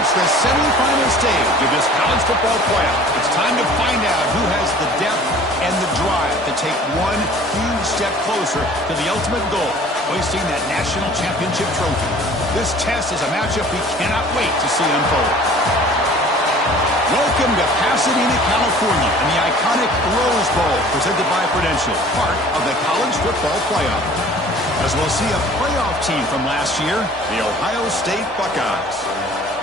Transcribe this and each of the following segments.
reached the semifinal stage of this college football playoff. It's time to find out who has the depth and the drive to take one huge step closer to the ultimate goal, hoisting that national championship trophy. This test is a matchup we cannot wait to see unfold. Welcome to Pasadena, California, and the iconic Rose Bowl, presented by Prudential, part of the college football playoff. As we'll see a playoff team from last year, the Ohio State Buckeyes,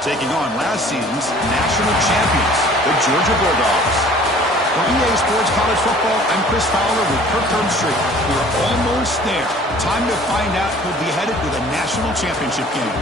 taking on last season's national champions, the Georgia Bulldogs. For EA Sports College Football, I'm Chris Fowler with Kirk Herbstreit. We're almost there. Time to find out who'll be headed to the national championship game.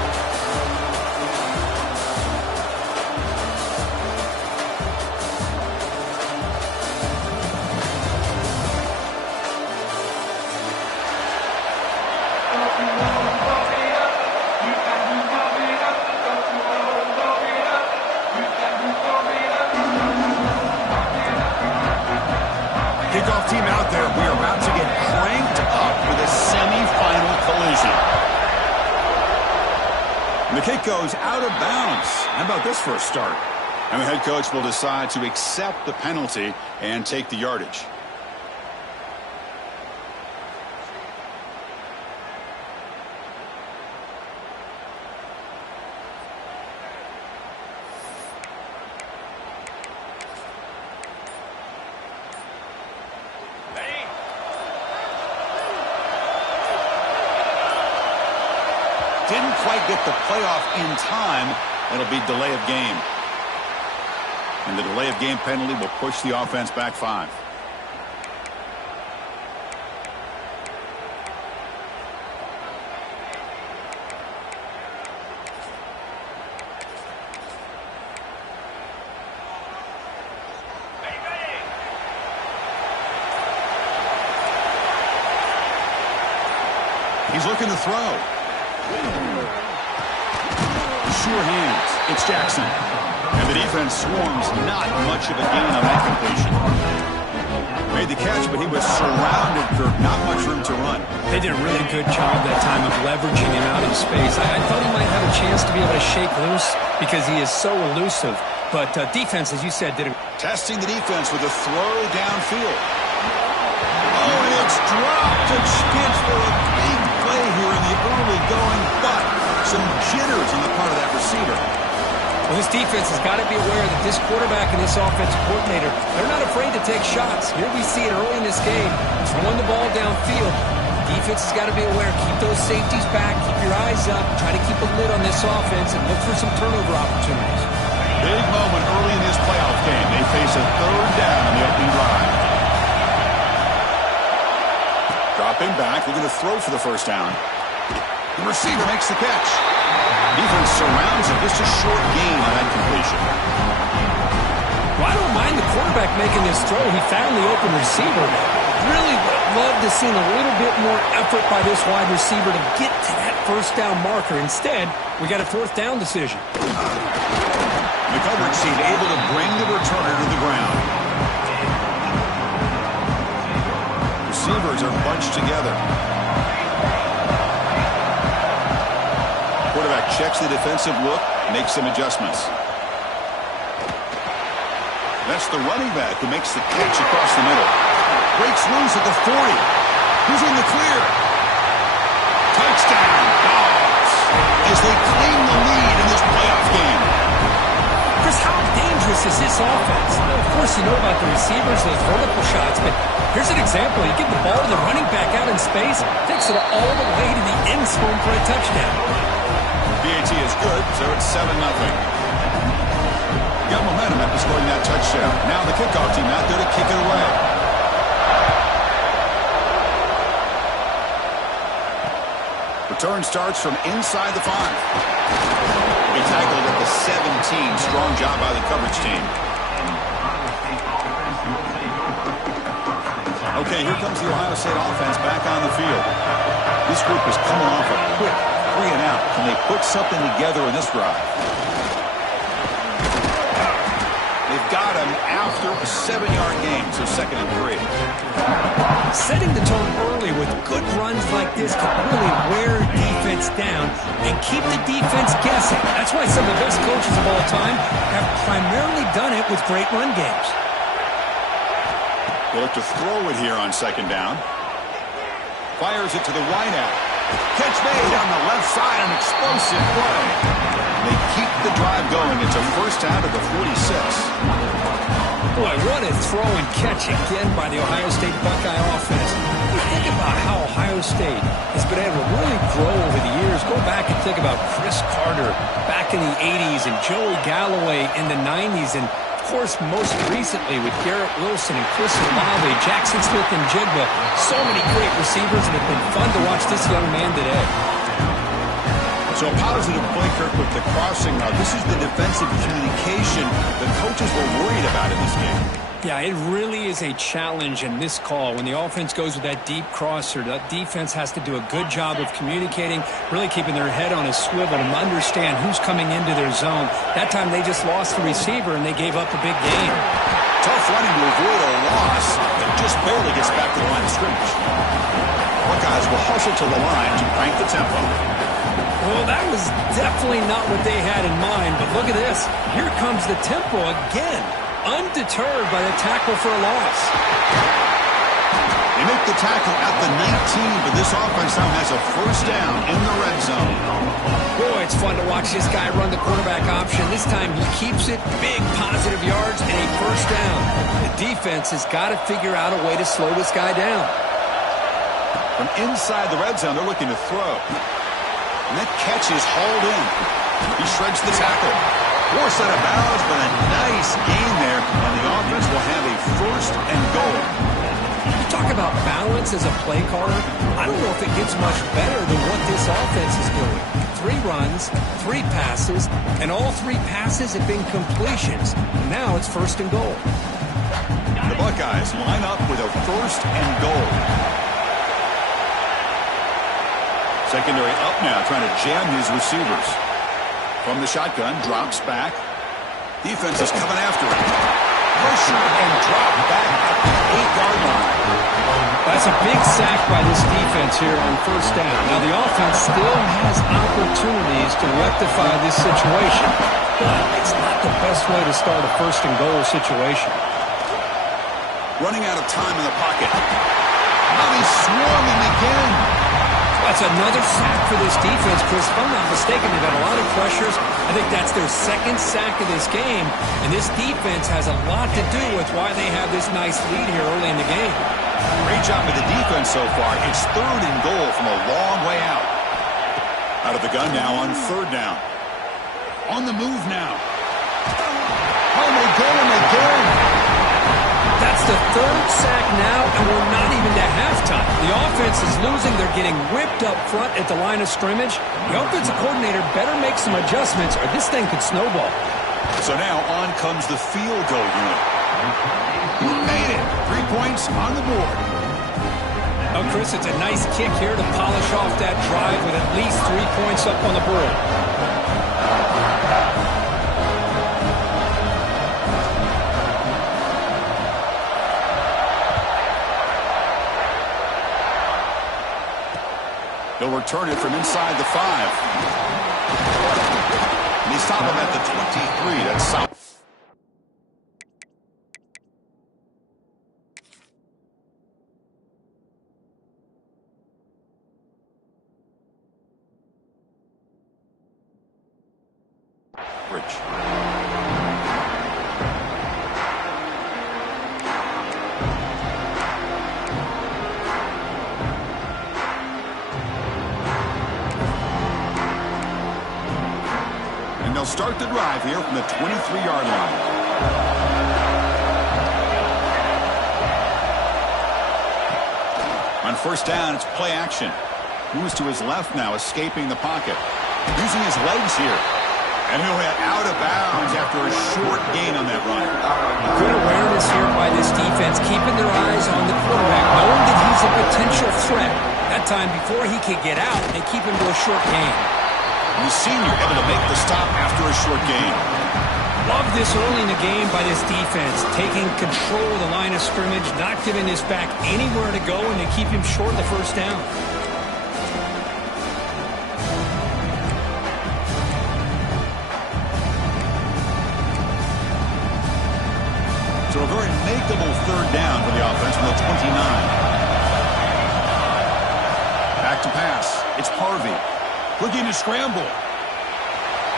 Kickoff team out there. We are about to get cranked up with a semifinal collision. And the kick goes out of bounds. How about this for a start? And the head coach will decide to accept the penalty and take the yardage. Didn't quite get the playoff in time. It'll be delay of game. And the delay of game penalty will push the offense back 5. He's looking to throw. Sure hands. It's Jackson. And the defense swarms. Not much of a gain on that completion. Made the catch, but he was surrounded for not much room to run. They did a really good job that time of leveraging him out in space. I thought he might have a chance to be able to shake loose because he is so elusive. But defense, as you said, did a... Testing the defense with a throw downfield. Oh, and it's dropped to Spitz for a big play here in the early going, but some jitters on the part of that receiver. Well, this defense has got to be aware that this quarterback and this offensive coordinator, they're not afraid to take shots. Here we see it early in this game, throwing the ball downfield. Defense has got to be aware. Keep those safeties back. Keep your eyes up. Try to keep a lid on this offense and look for some turnover opportunities. Big moment early in this playoff game. They face a third down on the opening drive. Dropping back, looking to throw for the first down. The receiver makes the catch. Defense surrounds him. Just a short gain on that completion. Well, I don't mind the quarterback making this throw. He found the open receiver. Really would have loved to see a little bit more effort by this wide receiver to get to that first down marker. Instead, we got a fourth down decision. The coverage team able to bring the returner to the ground. Receivers are bunched together. Quarterback checks the defensive look, makes some adjustments. That's the running back who makes the catch across the middle. Breaks loose at the 40. Who's in the clear? Touchdown, Dogs, as they claim the lead in this playoff game. Chris, how dangerous is this offense? Well, of course, you know about the receivers, those vertical shots, but here's an example. You give the ball to the running back out in space, takes it all the way to the end zone for a touchdown. BAT is good, so it's 7-0. Got momentum after scoring that touchdown. Now the kickoff team out there to kick it away. Return starts from inside the 5. He tackled at the 17. Strong job by the coverage team. Okay, here comes the Ohio State offense back on the field. This group is coming off a quick 3 and out. Can they put something together in this drive? They've got him after a 7-yard gain, so 2nd and 3. Setting the tone early Boy, with good runs like this can really wear defense down and keep the defense guessing. That's why some of the best coaches of all time have primarily done it with great run games. They look to throw it here on second down. Fires it to the wideout. Catch made on the left side, an explosive play. They keep the drive going. It's a first down to the 46. Boy, what a throw and catch again by the Ohio State Buckeye offense. You think about how Ohio State has been able to really grow over the years. Go back and think about Chris Carter back in the 80s and Joey Galloway in the 90s. And, of course, most recently with Garrett Wilson and Chris Olave, Jackson Smith and Jigba. So many great receivers, and it's been fun to watch this young man today. So a positive play, Kirk, with the crossing. Now, this is the defensive communication the coaches were worried about in this game. Yeah, it really is a challenge in this call. When the offense goes with that deep crosser, that defense has to do a good job of communicating, really keeping their head on a swivel to understand who's coming into their zone. That time they just lost the receiver and they gave up a big gain. Tough running to avoid a loss that just barely gets back to the line of scrimmage. Buckeyes will hustle to the line to crank the tempo. Well, that was definitely not what they had in mind, but look at this. Here comes the tempo again, undeterred by the tackle for a loss. They make the tackle at the 19, but this offense now has a first down in the red zone. Boy, it's fun to watch this guy run the quarterback option. This time he keeps it, big positive yards, and a first down. The defense has got to figure out a way to slow this guy down. From inside the red zone, they're looking to throw. And that catch is hauled in. He shreds the tackle. Forced out of bounds, but a nice gain there. And the offense will have a first and goal. You talk about balance as a play caller. I don't know if it gets much better than what this offense is doing. 3 runs, 3 passes, and all 3 passes have been completions. Now it's first and goal. The Buckeyes line up with a first and goal. Secondary up now, trying to jam these receivers. From the shotgun, drops back. Defense is coming after him. Pressure and drop back at the 8-yard line. That's a big sack by this defense here on first down. Now, the offense still has opportunities to rectify this situation, but it's not the best way to start a first and goal situation. Running out of time in the pocket. Now he's swarming again. That's another sack for this defense, Chris. If I'm not mistaken, they've got a lot of pressures. I think that's their second sack of this game, and this defense has a lot to do with why they have this nice lead here early in the game. Great job with the defense so far. It's third and goal from a long way out. Out of the gun now on third down. On the move now. Oh, they go him again. That's the 3rd sack now, and we're not even to halftime. The offense is losing. They're getting ripped up front at the line of scrimmage. The offensive coordinator better make some adjustments, or this thing could snowball. So now on comes the field goal unit. Who made it? 3 points on the board. Oh, Chris, it's a nice kick here to polish off that drive with at least 3 points up on the board. They'll return it from inside the 5. And they stop him at the 23. That's solid. Rich. They'll start the drive here from the 23-yard line. On first down, it's play action. Moves to his left now, escaping the pocket. Using his legs here. And he'll hit out of bounds after a short gain on that run. Good awareness here by this defense, keeping their eyes on the quarterback, knowing that he's a potential threat. That time, before he could get out, they keep him to a short gain. The senior able to make the stop after a short gain. Love this early in the game by this defense, taking control of the line of scrimmage, not giving this back anywhere to go, and they keep him short of the first down. So a very makeable third down for the offense from the 29. Back to pass. It's Harvey. Looking to scramble.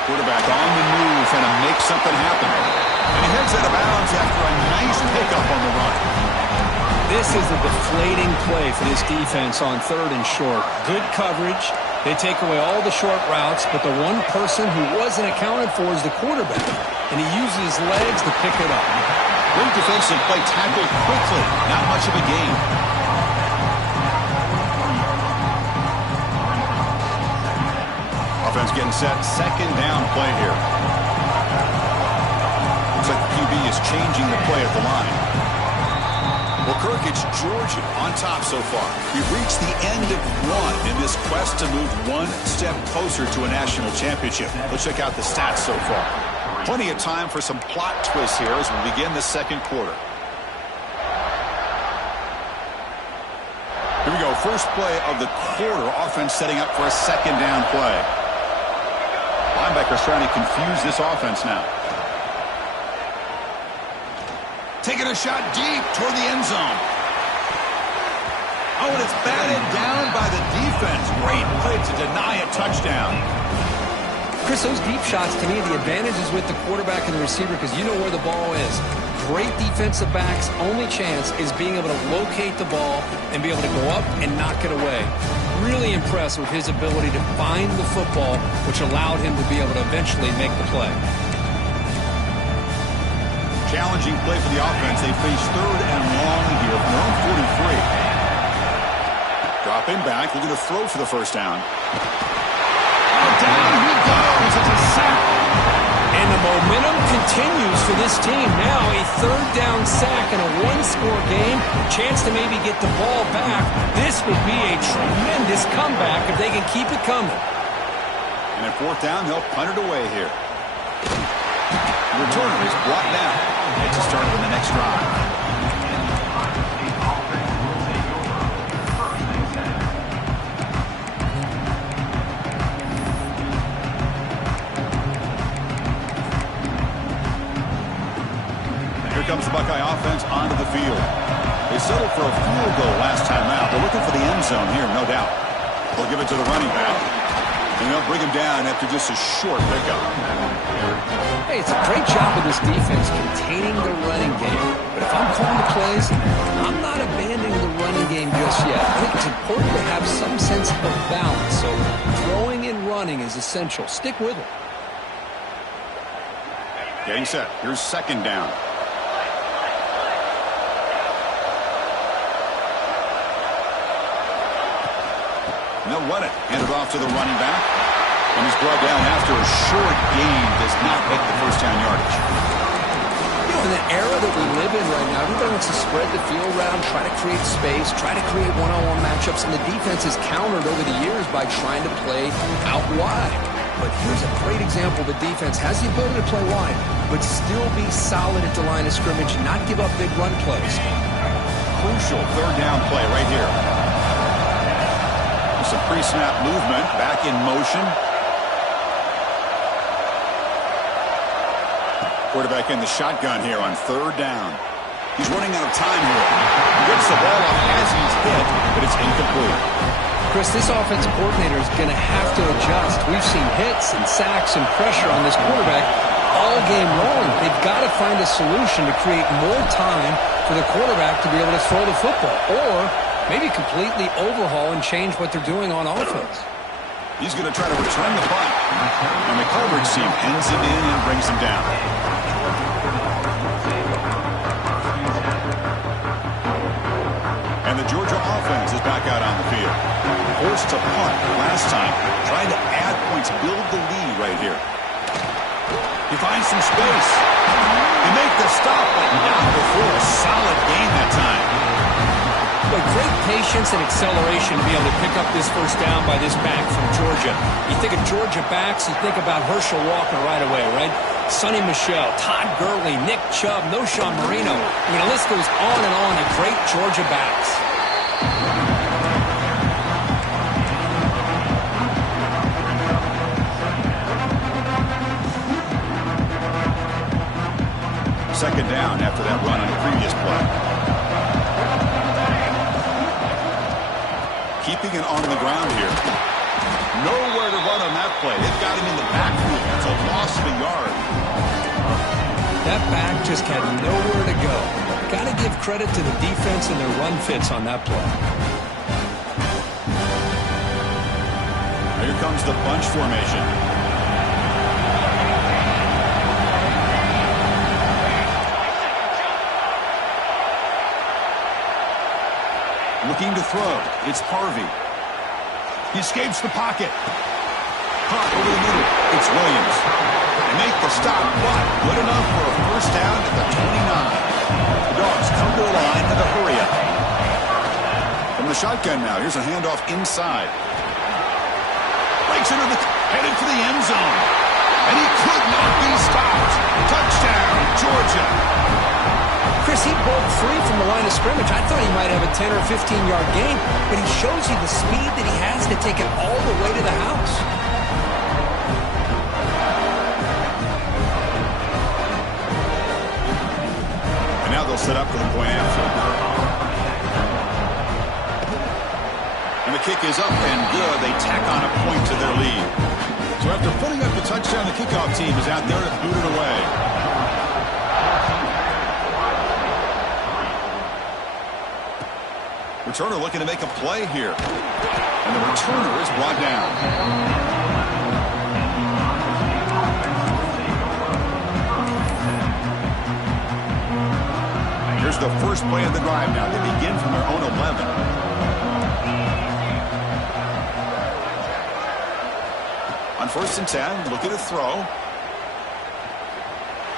Quarterback on the move, trying to make something happen. And he heads out of bounds after a nice pickup on the run. This is a deflating play for this defense on third and short. Good coverage. They take away all the short routes, but the one person who wasn't accounted for is the quarterback. And he uses his legs to pick it up. Great defensive play, tackled quickly. Not much of a gain. Offense getting set. Second down play here. Looks like the QB is changing the play at the line. Well, Kirk, it's Georgia on top so far. We've reached the end of one in this quest to move one step closer to a national championship. Let's check out the stats so far. Plenty of time for some plot twists here as we begin the second quarter. Here we go. First play of the quarter. Offense setting up for a second down play. Linebackers trying to confuse this offense now. Taking a shot deep toward the end zone. Oh, and it's batted down by the defense. Great play to deny a touchdown. Chris, those deep shots, to me, the advantage is with the quarterback and the receiver because you know where the ball is. Great defensive backs' only chance is being able to locate the ball and be able to go up and knock it away. Really impressed with his ability to find the football, which allowed him to be able to eventually make the play. Challenging play for the offense. They face third and long here from their own 43. Dropping back, looking to throw for the first down. Down he goes. It's a sack. And the momentum continues for this team. Now a third down sack in a one-score game. Chance to maybe get the ball back. This would be a tremendous comeback if they can keep it coming. And at fourth down, they'll punt it away here. The returner is brought down. It's a start on the next drive. Comes the Buckeye offense onto the field. They settled for a field goal last time out. They're looking for the end zone here, no doubt. They'll give it to the running back. And they'll bring him down after just a short pickup. Hey, it's a great job of this defense containing the running game. But if I'm calling the plays, I'm not abandoning the running game just yet. I think it's important to have some sense of balance. So throwing and running is essential. Stick with it. Getting set. Here's second down. And they'll run it. Hand it off to the running back. And he's brought down after a short gain. Does not make the first down yardage. You know, in the era that we live in right now, everybody wants to spread the field around, try to create space, try to create one-on-one matchups, and the defense is countered over the years by trying to play out wide. But here's a great example. The defense has the ability to play wide, but still be solid at the line of scrimmage, not give up big run plays. Crucial third down play right here. Some pre-snap movement, back in motion. Quarterback in the shotgun here on third down. He's running out of time here. He gets the ball off as he's hit, but it's incomplete. Chris, this offensive coordinator is going to have to adjust. We've seen hits and sacks and pressure on this quarterback all game long. They've got to find a solution to create more time for the quarterback to be able to throw the football, or maybe completely overhaul and change what they're doing on offense. He's going to try to return the punt. And the coverage team pins him in and brings him down. And the Georgia offense is back out on the field. Forced to punt last time. Trying to add points, build the lead right here. He finds some space. He makes the stop, but not before a solid gain that time. But great patience and acceleration to be able to pick up this first down by this back from Georgia. You think of Georgia backs, you think about Herschel Walker right away, right? Sonny Michel, Todd Gurley, Nick Chubb, Noshawn Marino. I mean, the list goes on and on of great Georgia backs. Second down after that run on the previous play. Keeping it on the ground here. Nowhere to run on that play. They've got him in the backfield. It's a loss of a yard. That back just had nowhere to go. Got to give credit to the defense and their run fits on that play. Here comes the bunch formation. Looking to throw. It's Harvey. He escapes the pocket. Caught over the middle. It's Williams. They make the stop, but good enough for a first down at the 29. The Dogs come to the line with a hurry up. From the shotgun now, here's a handoff inside. Breaks into the headed for the end zone. And he could not be stopped. Touchdown, Georgia. Chris, he broke free from the line of scrimmage. I thought he might have a 10 or 15-yard gain, but he shows you the speed that he has to take it all the way to the house. And now they'll set up for the point after. And the kick is up and good. They tack on a point to their lead. So after putting up the touchdown, the kickoff team is out there to boot it away. Returner looking to make a play here. And the returner is brought down. Here's the first play of the drive now. They begin from their own 11. On 1st and 10, looking to throw.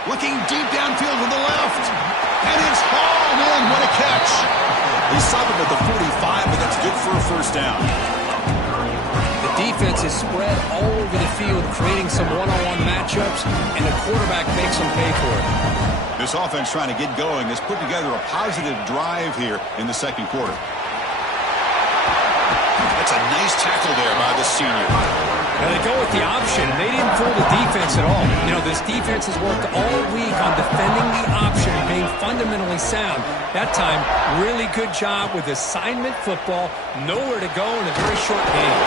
Looking deep downfield to the left. And it's hauled in. What a catch. He's stopped him at the 45, but that's good for a first down. The defense is spread all over the field, creating some one-on-one matchups, and the quarterback makes them pay for it. This offense trying to get going has put together a positive drive here in the second quarter. That's a nice tackle there by the senior. Now they go with the option, and they didn't fool the defense at all. You know, this defense has worked all week on defending the option and being fundamentally sound. That time, really good job with assignment football. Nowhere to go in a very short game.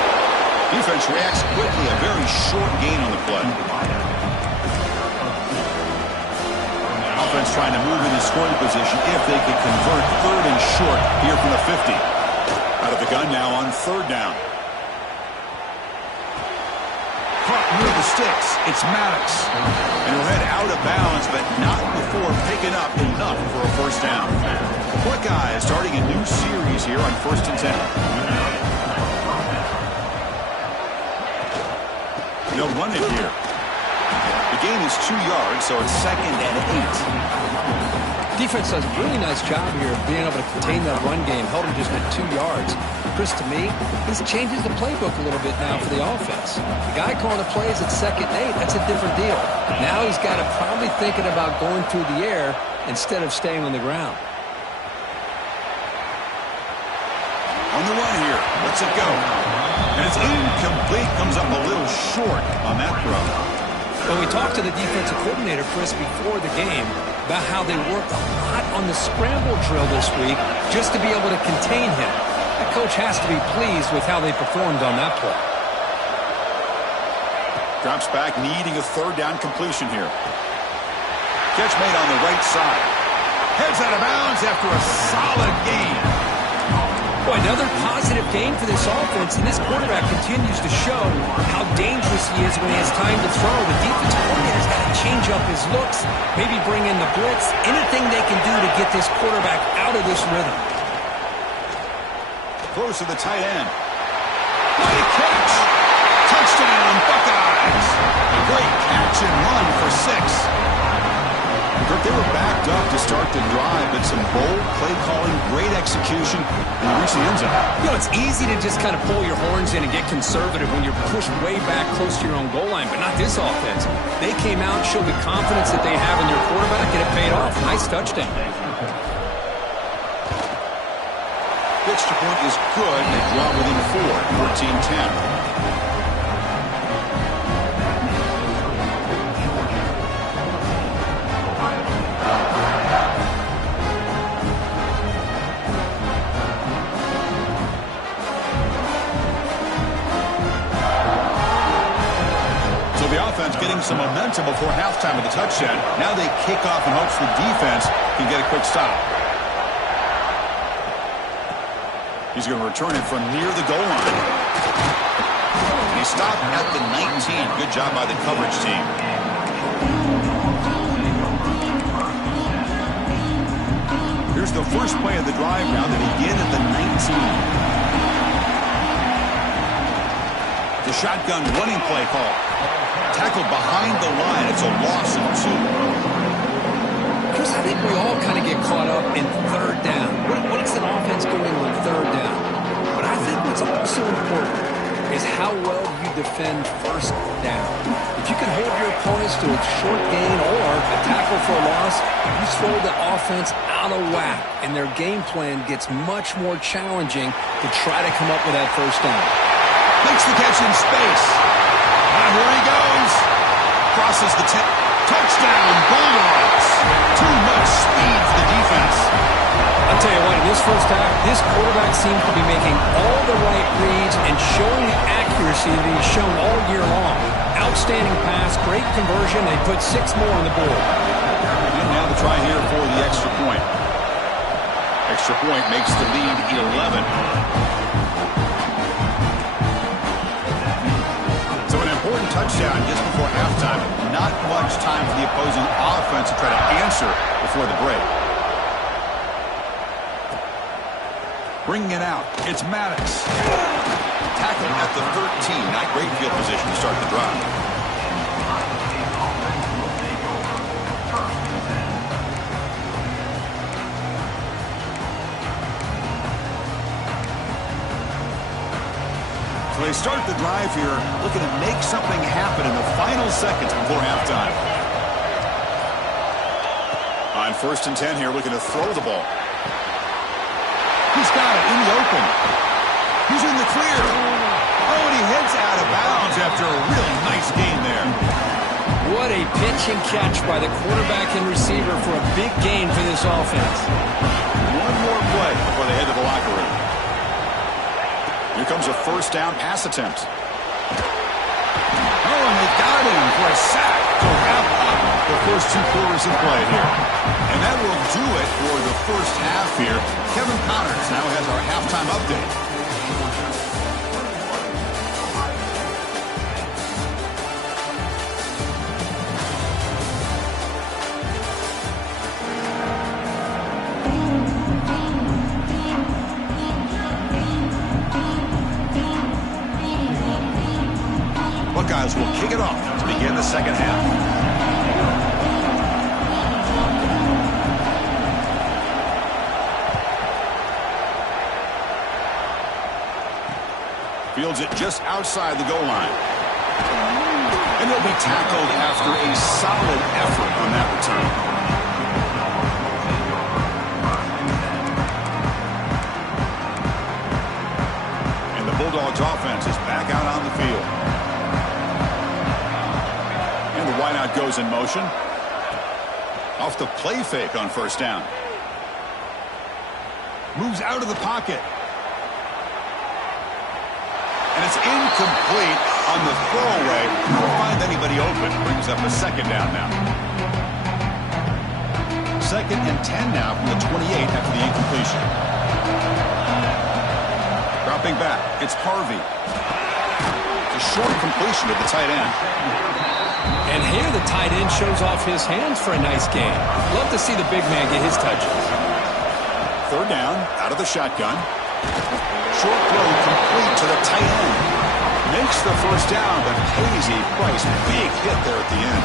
Defense reacts quickly, a very short gain on the play. Offense trying to move into scoring position if they could convert 3rd and short here from the 50. Out of the gun now on 3rd down. Caught near the sticks. It's Maddox. And he'll head out of bounds, but not before picking up enough for a first down. The Buckeyes starting a new series here on 1st and 10. They'll run it here. The gain is 2 yards, so it's 2nd and 8. Defense does a really nice job here of being able to contain that run game. Held him just at 2 yards. Chris, to me, this changes the playbook a little bit now for the offense. The guy calling the plays at 2nd and 8, that's a different deal. Now he's got to probably thinking about going through the air instead of staying on the ground. On the run here. Let's it go. And it's incomplete. Comes up a little short on that throw. Well, we talked to the defensive coordinator, Chris, before the game about how they worked a lot on the scramble drill this week just to be able to contain him. The coach has to be pleased with how they performed on that play. Drops back, needing a 3rd down completion here. Catch made on the right side. Heads out of bounds after a solid gain. Boy, another positive game for this offense, and this quarterback continues to show how dangerous he is when he has time to throw. The defensive coordinator's got to change up his looks, maybe bring in the blitz, anything they can do to get this quarterback out of this rhythm. Close to the tight end. Great catch. Touchdown, Buckeyes. A great catch and run for 6. The They were backed up to start the drive, but some bold play calling, great execution, and they reached the end zone. You know, it's easy to just kind of pull your horns in and get conservative when you're pushed way back close to your own goal line, but not this offense. They came out and showed the confidence that they have in their quarterback, and it paid off. Nice touchdown. The extra point is good. They draw within 4, 14-10. Getting some momentum before halftime with the touchdown. Now they kick off in hopes the defense can get a quick stop. He's going to return it from near the goal line. And he stopped at the 19. Good job by the coverage team. Here's the first play of the drive now. They begin at the 19. The shotgun running play call. Tackled behind the line. It's a loss of 2. Chris, I think we all kind of get caught up in third down. What is an offense doing on third down? But I think what's also important is how well you defend first down. If you can hold your opponents to a short gain or a tackle for a loss, you throw the offense out of whack, and their game plan gets much more challenging to try to come up with that first down. Makes the catch in space. And here he goes. Crosses the 10. Touchdown, Bulldogs. Too much speed for the defense. I'll tell you what, in this first half, this quarterback seems to be making all the right reads and showing the accuracy that he's shown all year long. Outstanding pass, great conversion. They put 6 more on the board. And now the try here for the extra point. Extra point makes the lead 11. Touchdown just before halftime. Not much time for the opposing offense to try to answer before the break. Bringing it out. It's Maddox. Tackle at the 13. Not great field position to start the drive. They start the drive here, looking to make something happen in the final seconds before halftime. On 1st and 10 here, looking to throw the ball. He's got it in the open. He's in the clear. Oh, and he heads out of bounds after a really nice gain there. What a pitch and catch by the quarterback and receiver for a big gain for this offense. One more play before they head to the locker room. Here comes a first down pass attempt. Oh, and they got him for a sack to wrap up the first 2 quarters of play here. And that will do it for the first half here. Kevin Connors now has our halftime update. Buckeyes will kick it off to begin the second half. Fields it just outside the goal line. And he'll be tackled after a solid effort on that return. And the Bulldogs offense is back out on the field. Wideout goes in motion. Off the play fake on first down. Moves out of the pocket. And it's incomplete on the throwaway. Don't find anybody open. Brings up a second down now. 2nd and 10 now from the 28 after the incompletion. Dropping back. It's Harvey. It's a short completion to the tight end. And here the tight end shows off his hands for a nice gain. Love to see the big man get his touches. 3rd down, out of the shotgun. Short throw complete to the tight end. Makes the first down, but pays a price. Big hit there at the end.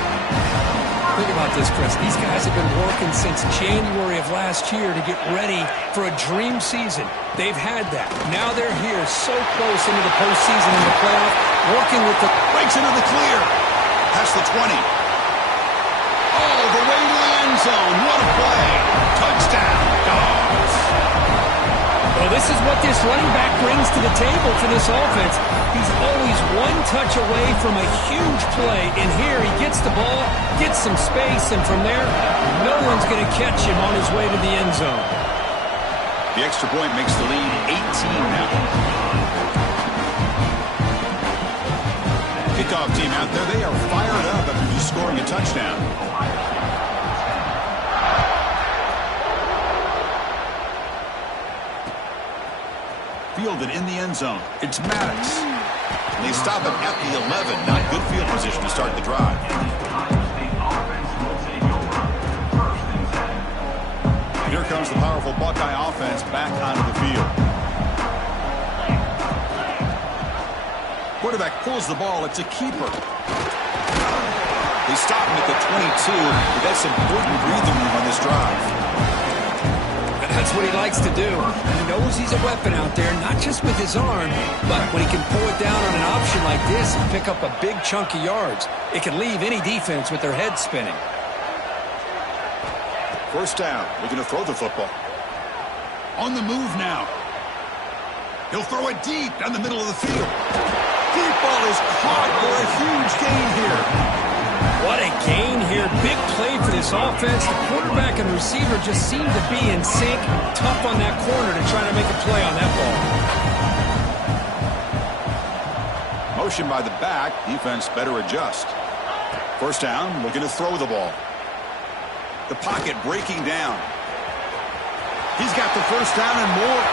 Think about this, Chris. These guys have been working since January of last year to get ready for a dream season. They've had that. Now they're here so close into the postseason and the playoff, working with the... Breaks into the clear. Past the 20. All the way to the end zone. What a play. Touchdown, Dogs. Well, this is what this running back brings to the table for this offense. He's always one touch away from a huge play. And here he gets the ball, gets some space, and from there, no one's going to catch him on his way to the end zone. The extra point makes the lead 18 now. Kickoff team out there, they are fired up after just scoring a touchdown. Fielded in the end zone. It's Maddox. And they stop him at the 11. Not good field position to start the drive. Here comes the powerful Buckeye offense back onto the field. Quarterback pulls the ball. It's a keeper. They stop him at the 22. But that's important breathing room on this drive. That's what he likes to do. He knows he's a weapon out there, not just with his arm, but when he can pull it down on an option like this and pick up a big chunk of yards, it can leave any defense with their head spinning. First down. Looking to throw the football. On the move now. He'll throw it deep down the middle of the field. Deep ball is caught for a huge gain here. What a gain here. Big play for this offense. The quarterback and receiver just seem to be in sync. Tough on that corner to try to make a play on that ball. Motion by the back. Defense better adjust. First down. Looking to throw the ball. The pocket breaking down. He's got the first down and more.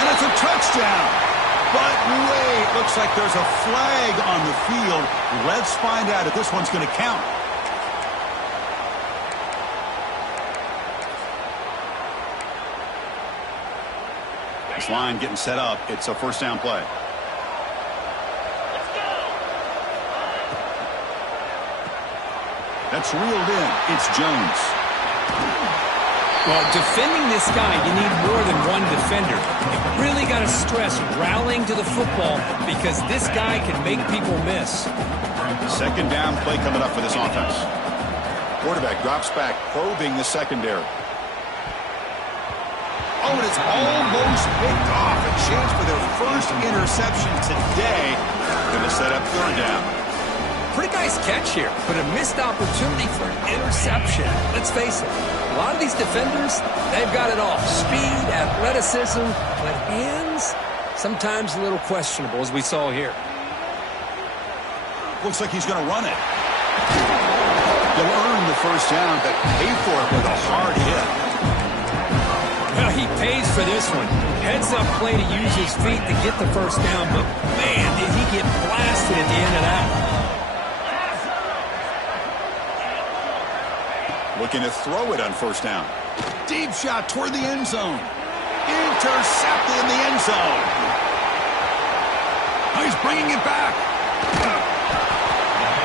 And it's a touchdown. But wait, looks like there's a flag on the field. Let's find out if this one's going to count. This line getting set up. It's a first down play. That's reeled in. It's Jones. Well, defending this guy, you need more than one defender. You really got to stress rallying to the football because this guy can make people miss. Second down play coming up for this offense. Quarterback drops back, probing the secondary. Oh, and it's almost picked off. A chance for their first interception today. Going to set up third down. Pretty nice catch here, but a missed opportunity for an interception. Let's face it, a lot of these defenders, they've got it all. Speed, athleticism, but hands, sometimes a little questionable, as we saw here. Looks like he's going to run it. He'll earn the first down, but pay for it with a hard hit. Well, he pays for this one. Heads-up play to use his feet to get the first down, but man, did he get blasted at the end of that. Looking to throw it on first down. Deep shot toward the end zone. Intercepted in the end zone. He's bringing it back.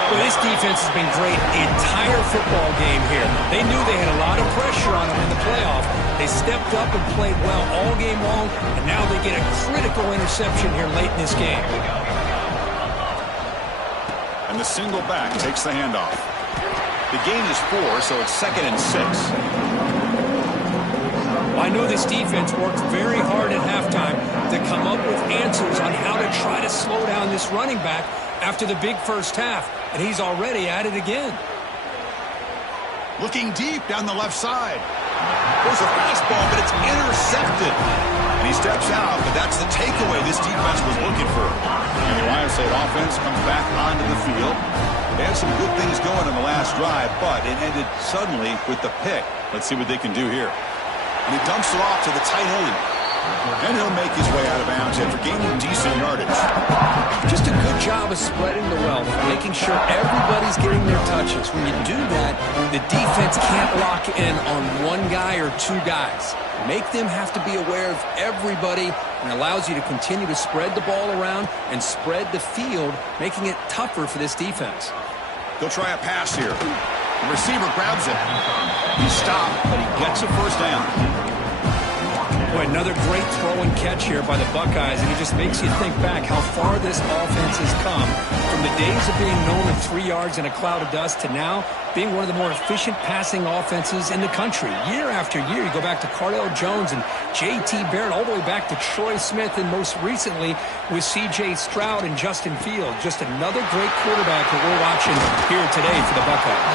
Well, this defense has been great the entire football game here. They knew they had a lot of pressure on them in the playoff. They stepped up and played well all game long, and now they get a critical interception here late in this game. And the single back takes the handoff. The gain is 4, so it's 2nd and 6. I know this defense worked very hard at halftime to come up with answers on how to try to slow down this running back after the big first half, and he's already at it again. Looking deep down the left side. There's a fastball, but it's intercepted. And he steps out, but that's the takeaway this defense was looking for. And the Ohio State offense comes back onto the field. They had some good things going in the last drive, but it ended suddenly with the pick. Let's see what they can do here. And he dumps it off to the tight end. And he'll make his way out of bounds after gaining decent yardage. Just a good job of spreading the wealth, making sure everybody's getting their touches. When you do that, the defense can't lock in on one guy or two guys. Make them have to be aware of everybody, and allows you to continue to spread the ball around and spread the field, making it tougher for this defense. They'll try a pass here. The receiver grabs it. He stopped, but he gets a first down. Boy, another great throw and catch here by the Buckeyes, and it just makes you think back how far this offense has come from the days of being known with 3 yards in a cloud of dust to now being one of the more efficient passing offenses in the country. Year after year, you go back to Cardell Jones and J.T. Barrett, all the way back to Troy Smith, and most recently with C.J. Stroud and Justin Fields. Just another great quarterback that we're watching here today for the Buckeyes.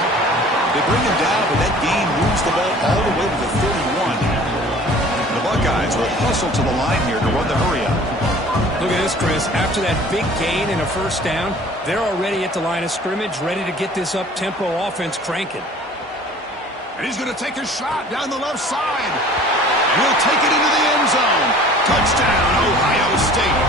They bring him down, but that gain moves the ball all the way to the 31. The Buckeyes will hustle to the line here to run the hurry up. Look at this, Chris. After that big gain and a first down, they're already at the line of scrimmage, ready to get this up-tempo offense cranking. And he's going to take a shot down the left side. He'll take it into the end zone. Touchdown, Ohio State.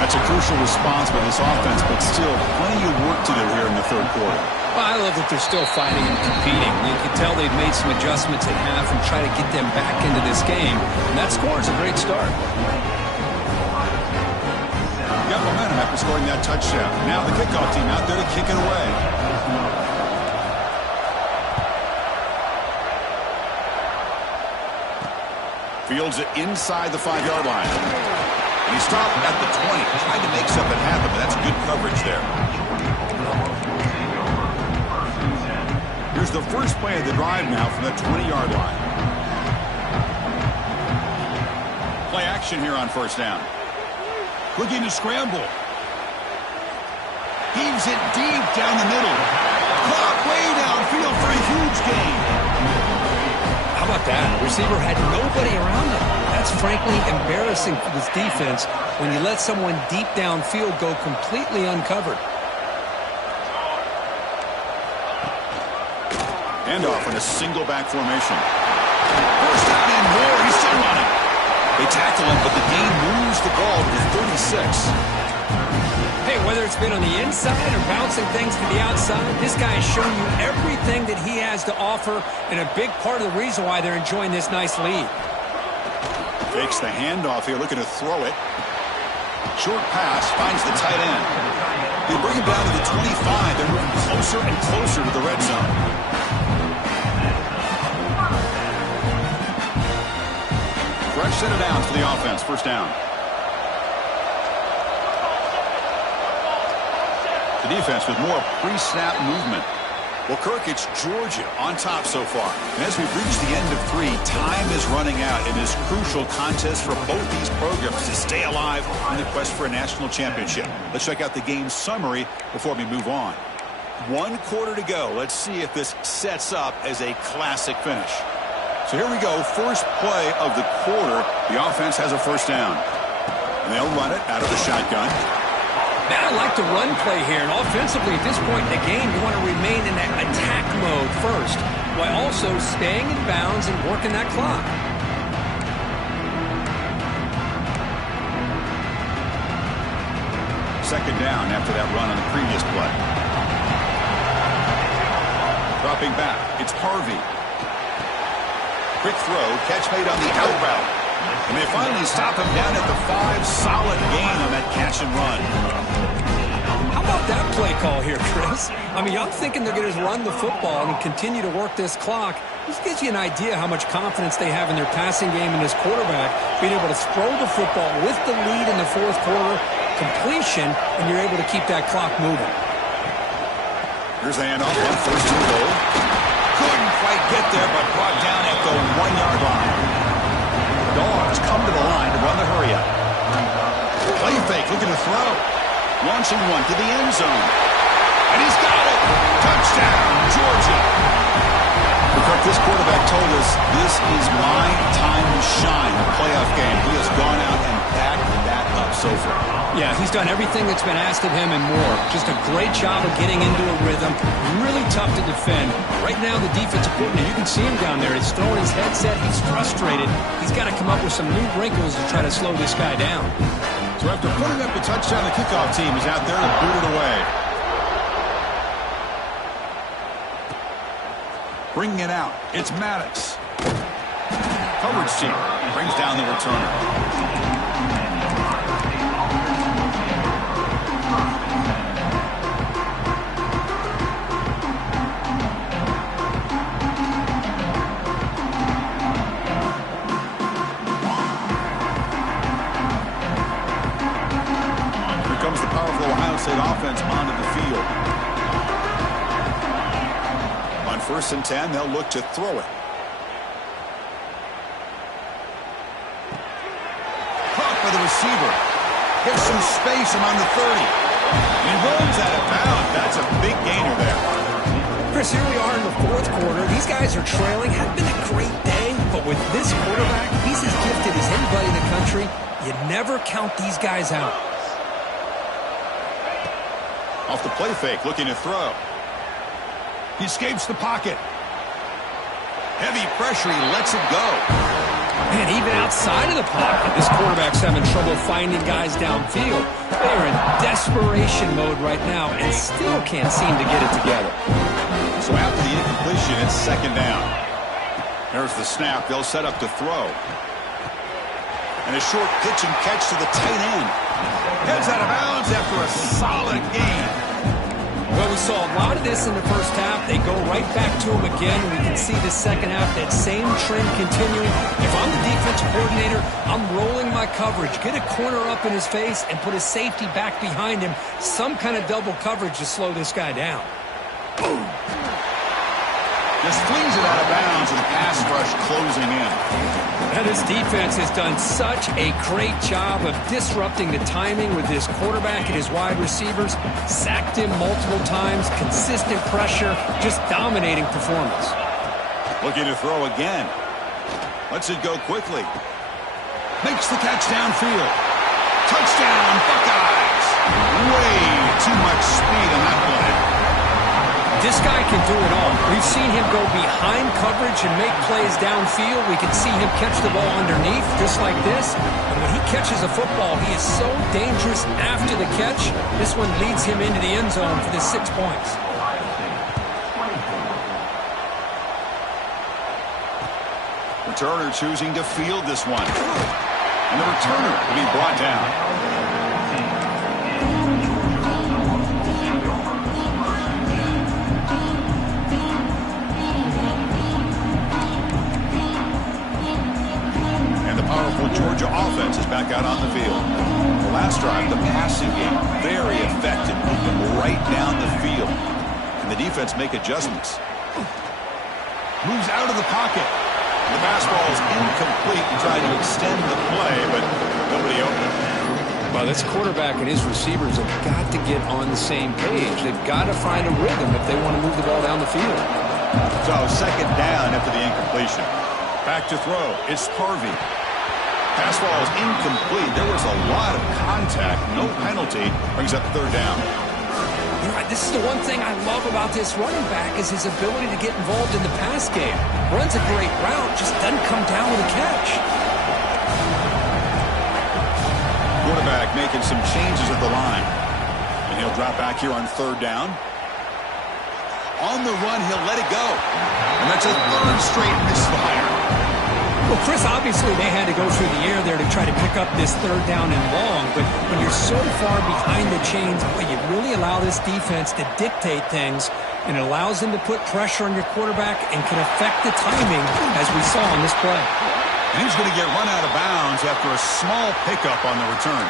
That's a crucial response by this offense, but still plenty of work to do here in the third quarter. Well, I love that they're still fighting and competing. You can tell they've made some adjustments at half and try to get them back into this game. And that score is a great start. Got momentum after scoring that touchdown. Now the kickoff team out there to kick it away. Fields it inside the 5-yard line. And he stopped at the 20. Tried to make something happen, but that's good coverage there. Here's the first play of the drive now from the 20-yard line. Play action here on first down. Looking to scramble. Heaves it deep down the middle. Caught way downfield for a huge gain. How about that? The receiver had nobody around him. That's frankly embarrassing for this defense when you let someone deep downfield go completely uncovered. Handoff in a single back formation. First down and more. He's still running. They tackle him, but the gain moves the ball to the 36. Hey, whether it's been on the inside or bouncing things to the outside, this guy has shown you everything that he has to offer, and a big part of the reason why they're enjoying this nice lead. Fakes the handoff here, looking to throw it. Short pass, finds the tight end. They bring him down to the 25. They're moving closer and closer to the red zone. Fresh set of downs for the offense. First down. The defense with more pre-snap movement. Well, Kirk, it's Georgia on top so far. And as we've reached the end of 3, time is running out in this crucial contest for both these programs to stay alive in the quest for a national championship. Let's check out the game summary before we move on. 1 quarter to go. Let's see if this sets up as a classic finish. So here we go. First play of the quarter. The offense has a first down. And they'll run it out of the shotgun. Now I like the run play here, and offensively at this point in the game, you want to remain in that attack mode first, while also staying in bounds and working that clock. Second down after that run on the previous play. Dropping back, it's Harvey. Quick throw, catch made on the out route. And they finally stop him down at the 5. Solid gain on that catch and run. How about that play call here, Chris? I mean, I'm thinking they're going to run the football and continue to work this clock. This gives you an idea how much confidence they have in their passing game and this quarterback, being able to throw the football with the lead in the fourth quarter, completion, and you're able to keep that clock moving. Here's the handoff on first and goal. Couldn't quite get there, but brought down at the 1-yard line. Dogs come to the line to run the hurry up. Play fake, looking to throw. Launching one to the end zone. And he's got it. Touchdown, Georgia. Kirk, this quarterback told us this is my time to shine, the playoff game. He has gone out and backed that up so far. Yeah, he's done everything that's been asked of him and more. Just a great job of getting into a rhythm. Really tough to defend. Right now, the defensive coordinator, you can see him down there. He's throwing his headset. He's frustrated. He's got to come up with some new wrinkles to try to slow this guy down. So after putting up the touchdown, the kickoff team is out there to boot it away. Bringing it out, it's Maddox. Coverage team brings down the returner. Offense onto the field. On 1st and 10, they'll look to throw it. Caught by the receiver. Gets some space around the 30. He runs out of bounds. That's a big gainer there. Chris, here we are in the 4th quarter. These guys are trailing. Hadn't been a great day, but with this quarterback, he's as gifted as anybody in the country. You never count these guys out. Off the play fake, looking to throw. He escapes the pocket. Heavy pressure, he lets it go. Man, even outside of the pocket, this quarterback's having trouble finding guys downfield. They're in desperation mode right now and still can't seem to get it together. So after the incompletion, it's 2nd down. There's the snap. They'll set up to throw. And a short pitch and catch to the tight end. Heads out of bounds after a solid gain. Well, we saw a lot of this in the first half. They go right back to him again. We can see the second half, that same trend continuing. If I'm the defensive coordinator, I'm rolling my coverage. Get a corner up in his face and put his safety back behind him. Some kind of double coverage to slow this guy down. Boom. Just flings it out of bounds and the pass rush closing in. And this defense has done such a great job of disrupting the timing with his quarterback and his wide receivers. Sacked him multiple times, consistent pressure, just dominating performance. Looking to throw again. Lets it go quickly. Makes the catch downfield. Touchdown, Buckeyes. Way too much speed on that play. This guy can do it all. We've seen him go behind coverage and make plays downfield. We can see him catch the ball underneath, just like this. And when he catches a football, he is so dangerous after the catch. This one leads him into the end zone for the 6 points. Returner choosing to field this one. And the returner will be brought down. Powerful Georgia offense is back out on the field. The last drive, the passing game, very effective. Moving right down the field. And the defense make adjustments. Moves out of the pocket. The pass ball is incomplete and trying to extend the play, but nobody open. Well, this quarterback and his receivers have got to get on the same page. They've got to find a rhythm if they want to move the ball down the field. So 2nd down after the incompletion. Back to throw. It's Harvey. Pass ball is incomplete. There was a lot of contact. No penalty. Brings up 3rd down. You're right. This is the one thing I love about this running back is his ability to get involved in the pass game. Runs a great route, just doesn't come down with a catch. Quarterback making some changes at the line. And he'll drop back here on 3rd down. On the run, he'll let it go. And that's a 3rd straight misfire. Well, Chris, obviously they had to go through the air there to try to pick up this 3rd down and long, but when you're so far behind the chains, boy, you really allow this defense to dictate things, and it allows them to put pressure on your quarterback and can affect the timing, as we saw on this play. And he's going to get run out of bounds after a small pickup on the return.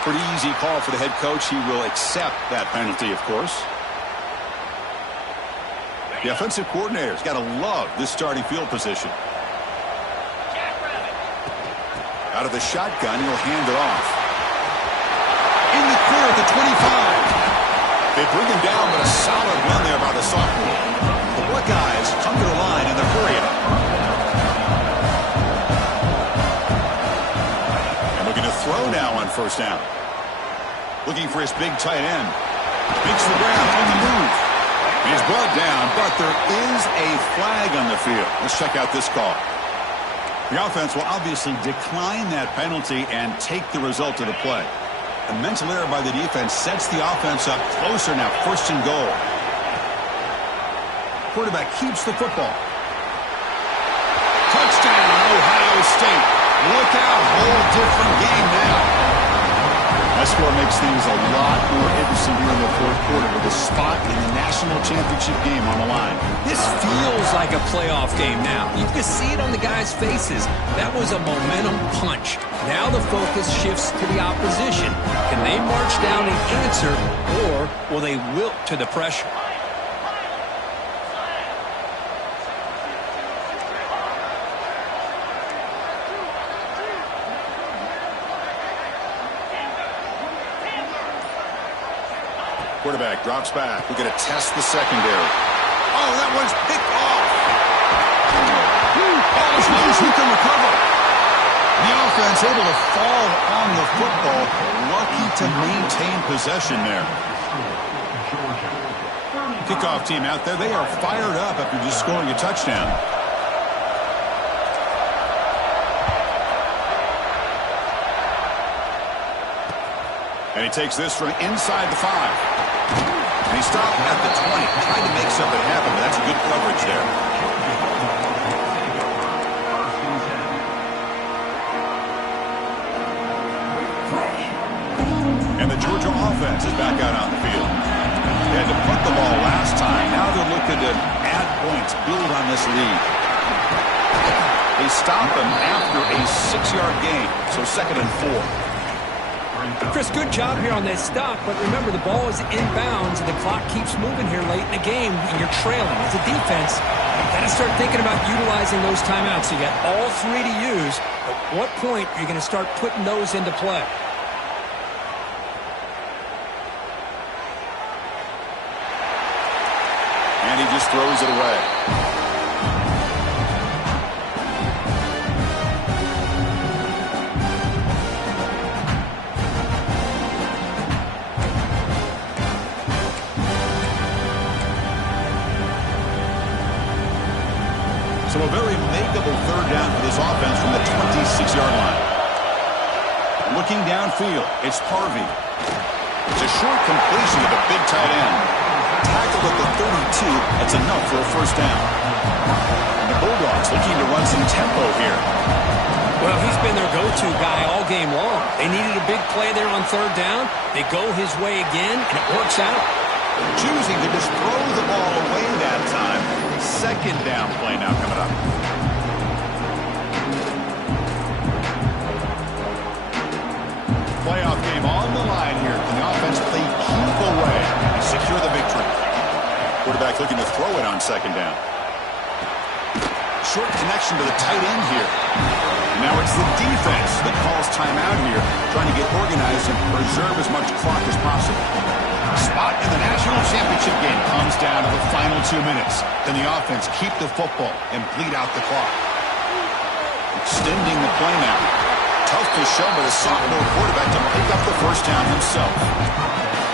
Pretty easy call for the head coach. He will accept that penalty, of course. The offensive coordinator's got to love this starting field position. Out of the shotgun, he'll hand it off. In the clear at the 25. They bring him down, but a solid run there by the sophomore. The Buckeyes come to the line in the hurry up. And looking to throw now on 1st down. Looking for his big tight end. Makes the ground on the move. He's brought down, but there is a flag on the field. Let's check out this call. The offense will obviously decline that penalty and take the result of the play. A mental error by the defense sets the offense up closer now, first and goal. Quarterback keeps the football. Touchdown, Ohio State. Look out, whole different game now. That score makes things a lot more interesting here in the fourth quarter with a spot in the national championship game on the line. This feels like a playoff game now. You can see it on the guys' faces. That was a momentum punch. Now the focus shifts to the opposition. Can they march down and answer, or will they wilt to the pressure? Quarterback drops back. We're going to test the secondary. Oh, that one's picked off. Ball is loose. Who can recover? The offense able to fall on the football. Lucky to maintain possession there. Kickoff team out there. They are fired up after just scoring a touchdown. And he takes this from inside the 5. And he stopped at the 20, trying to make something happen, but that's a good coverage there. And the Georgia offense is back out on the field. They had to punt the ball last time. Now they're looking to add points, build on this lead. They stop him after a 6-yard gain, so 2nd and 4. Chris, good job here on that stop, but remember the ball is inbounds and the clock keeps moving here late in the game and you're trailing. As a defense, you've got to start thinking about utilizing those timeouts. So you got all 3 to use. At what point are you going to start putting those into play? And he just throws it away. So a very makeable 3rd down for this offense from the 26-yard line. Looking downfield, it's Harvey. It's a short completion to the big tight end. Tackled at the 32, that's enough for a 1st down. And the Bulldogs looking to run some tempo here. Well, he's been their go-to guy all game long. They needed a big play there on 3rd down. They go his way again, and it works out. Choosing to just throw the ball away that time. 2nd down play now coming up. Playoff game on the line here. Can the offense play keep away and secure the victory? Quarterback looking to throw it on 2nd down. Short connection to the tight end here. Now it's the defense that calls timeout here, trying to get organized and preserve as much clock as possible. Spot in the national championship game comes down to the final 2 minutes. Can the offense keep the football and bleed out the clock? Extending the play now. Tough to show by the sophomore quarterback to pick up the 1st down himself.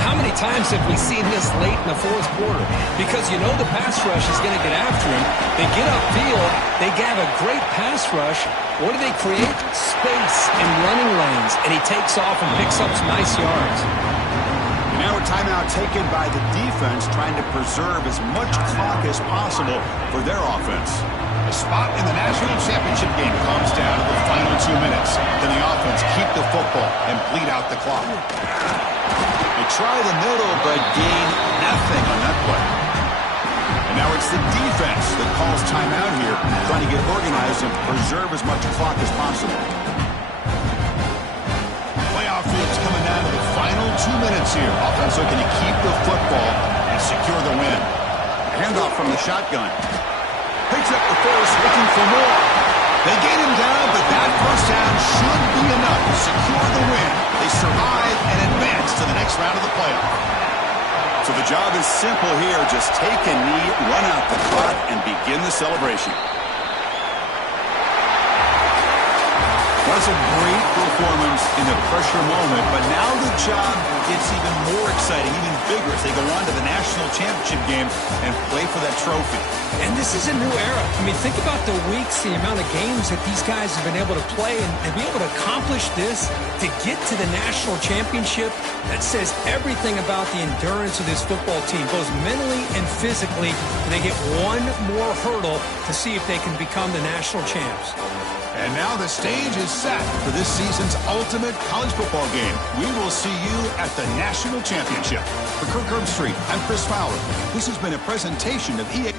How many times have we seen this late in the 4th quarter? Because you know the pass rush is going to get after him. They get upfield. They have a great pass rush. What do they create? Space and running lanes. And he takes off and picks up some nice yards. Now a timeout taken by the defense, trying to preserve as much clock as possible for their offense. The spot in the national championship game comes down to the final 2 minutes. Can the offense keep the football and bleed out the clock? They try the middle, but gain nothing on that play. And now it's the defense that calls timeout here, trying to get organized and preserve as much clock as possible. Playoff field's coming down to the final 2 minutes here. Offense looking to keep the football and secure the win. Handoff from the shotgun. Picks up the first, looking for more. They gain him down, but that 1st down should be enough to secure the win. They survive and advance to the next round of the playoff. So the job is simple here. Just take a knee, run out the clock, and begin the celebration. That's a great performance in the high-pressure moment, but now the job gets even more exciting, even bigger as they go on to the national championship game and play for that trophy. And this is a new era. I mean, think about the weeks, the amount of games that these guys have been able to play, and to be able to accomplish this, to get to the national championship, that says everything about the endurance of this football team, both mentally and physically. And they get one more hurdle to see if they can become the national champs. And now the stage is set for this season's ultimate college football game. We will see you at the national championship. For Kirk Herbstreit, I'm Chris Fowler. This has been a presentation of EA.